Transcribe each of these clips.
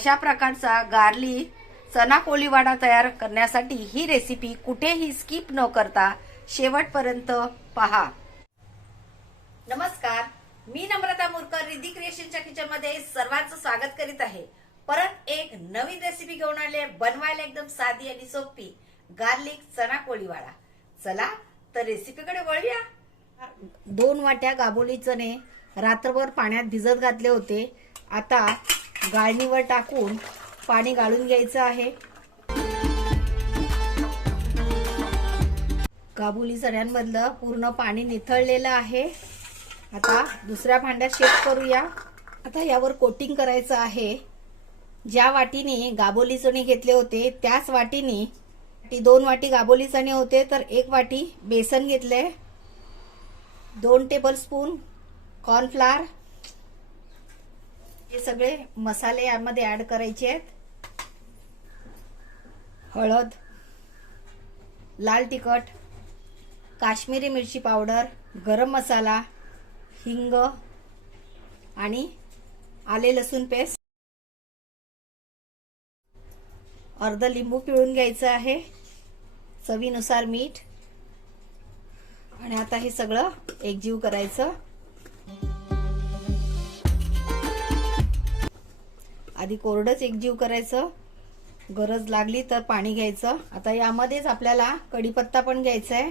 अशा प्रकारचा गार्ली चना कोळीवाडा तयार करण्यासाठी ही रेसिपी कुठेही स्किप न करता शेवटपर्यंत पहा। नमस्कार, मी नम्रता मुरकर रिद्धी क्रिएशनच्या किचन मध्ये सर्वांचं स्वागत करीत आहे। परत एक नवीन रेसिपी घेऊन आले, बनवायला एकदम साधी आणि सोपी गार्लिक चना कोळीवाडा। चला तर रेसिपीकडे वळूया। 2 वाट्या गाबोली चणे रात्रभर पाण्यात भिजत घातले होते। आता गाळणीवर टाकून पाणी गाळून घ्यायचं आहे। काबुली चण्यांमधलं पूर्ण पाणी निथळलेलं आहे। आता दुसऱ्या भांड्यात शिफ्ट करूया। आता यावर कोटिंग करायचं आहे। ज्या वाटीने गाबोली चणे घेतले होते त्याच वाटीने 2 वाटी गाबोली चणे होते तर 1 वाटी बेसन घेतले, 2 टेबलस्पून कॉर्नफ्लोअर, हे सगळे मसाले यामध्ये ऍड करायचे आहेत। हळद, लाल तिखट, काश्मीरी मिरची पावडर, गरम मसाला, हिंग आणि आले लसूण पेस्ट, अर्ध लिंबू पिळून घ्यायचं आहे, चवीनुसार मीठ आणि आता हे सगळं एकजीव करायचं। आधी कोरडंच एकजीव करायचं, गरज लागली तर पाणी घ्यायचं। आता यामध्येच आपल्याला कढीपत्ता पण घ्यायचा आहे,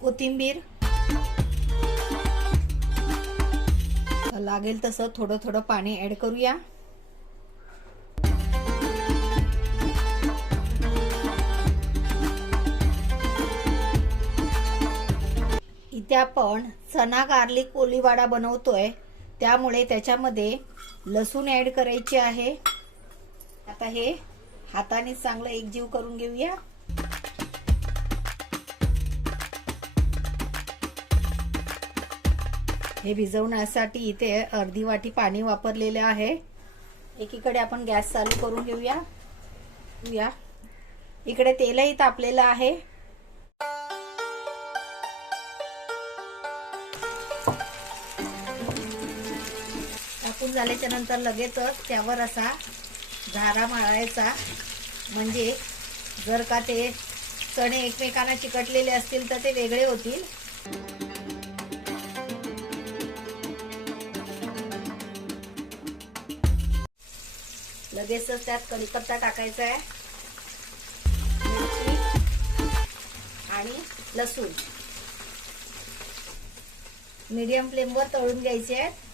कोथिंबीर, लागेल तसं थोडं थोडं पाणी ऍड करूया। इथे आपण चना गार्लिक कोळीवाडा बनवतोय, त्यामुळे त्याच्यामध्ये लसूण ऍड करायचे आहे। आता हे हाताने चांगलं एकजीव करून घेऊया। हे भिजवण्यासाठी इथे अर्धी वाटी पाणी वापरलेले आहे। एकीकडे आपण गॅस चालू करून घेऊया। इकडे तेलही तापलेलं आहे। टाकून झाल्याच्या नंतर लगेचच त्यावर असा झारा मारायचा, म्हणजे जर का ते चणे एकमेकांना चिकटलेले असतील तर ते वेगळे होतील। लगेचच त्यात कढीपत्ता टाकायचा आहे, मिरची आणि लसूण मीडियम फ्लेमवर तळून घ्यायचे आहेत।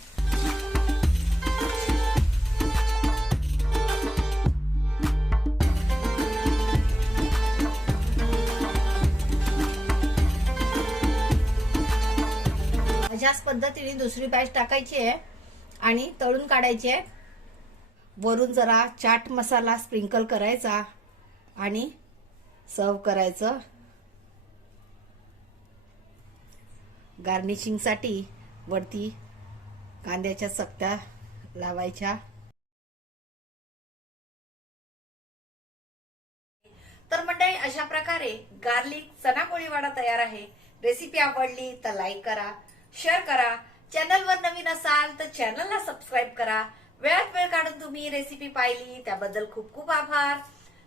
अशाच पद्धतीने दुसरी बॅच टाकायची आहे आणि तळून काढायची आहे। वरून जरा चाट मसाला स्प्रिंकल करायचा आणि सर्व करायचं। गार्निशिंग साठी वरती कांद्याच्या चकत्या लावायच्या। तर मंडळी, अशा प्रकारे गार्लिक चना कोळीवाडा तयार आहे। रेसिपी आवडली तर लाईक करा, शेअर करा। चॅनलवर नवीन असाल तर चॅनलला सबस्क्राईब करा। वेळात वेळ काढून तुम्ही रेसिपी पाहिली त्याबद्दल खूप खूप आभार।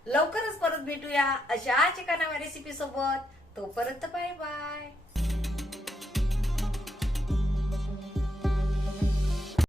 लवकरच परत भेटूया अशाच एका नव्या रेसिपी सोबत। तोपर्यंत बाय बाय।